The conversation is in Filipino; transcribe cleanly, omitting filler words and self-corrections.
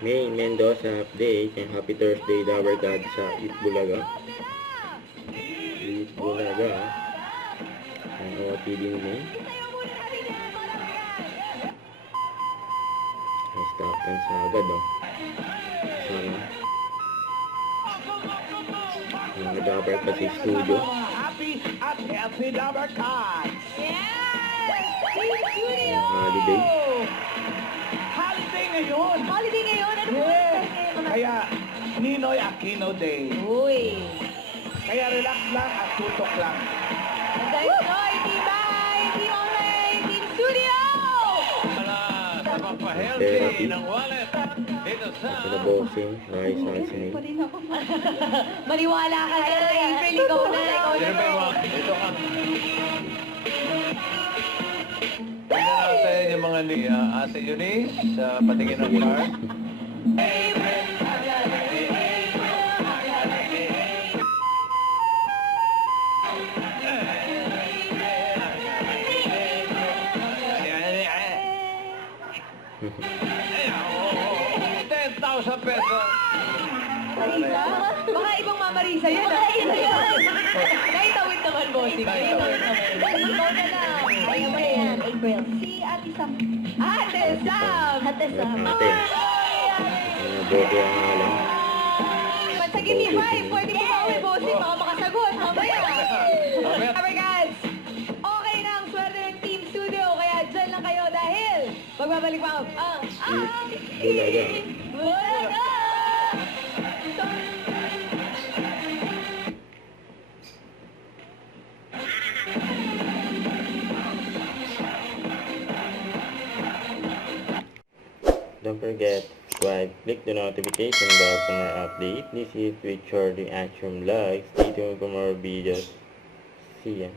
May Mendoza update. Yung Happy Thursday Dabber God sa Itbulaga. Itbulaga. Ang OTD ni May. Ay, stop dance na agad, oh. Sana. Mga Dabber kasi studio. Happy at healthy Dabber Cards. Yes! Team Studio! Holiday. Holiday ngayon. Holiday ngayon? Ano po? Yes. Kaya Ninoy Aquino Day. Uy! Kaya relax lang at tutok lang. Guys, Noy, Team Bay, Team Olay, Team Studio! Sa pampahealthy ng wallet dito sa Pinaboxing. Nakisa si May. Maniwala ka na, April, ikaw na, ikaw na. Sino ba yung dito ka? Tingnan natin yung mga ni Ate Eunice sa patingin ng card. Ayan, 10,000 pesos. Marisa? Baka ibang Mamarisa yun, ah. Kahit tawid naman, bossing. Kahit tawid naman. Ikaw na lang. Ayaw mo yan, April. Si Ate Sam. Ate Sam! Ate Sam. Ate. Mga bote ang alam. Pansagin ni Five, pwede mo pauwi, bossing. Baka makasagot, mamaya. Okay, guys. Okay na ang swerte ng Team Studio, kaya dyan lang kayo dahil magbabalik pa ang Bulaga. Bulaga! Don't forget, subscribe, click the notification bell for more updates. This is Richard the Action Vlog. Stay tuned for more videos. See ya.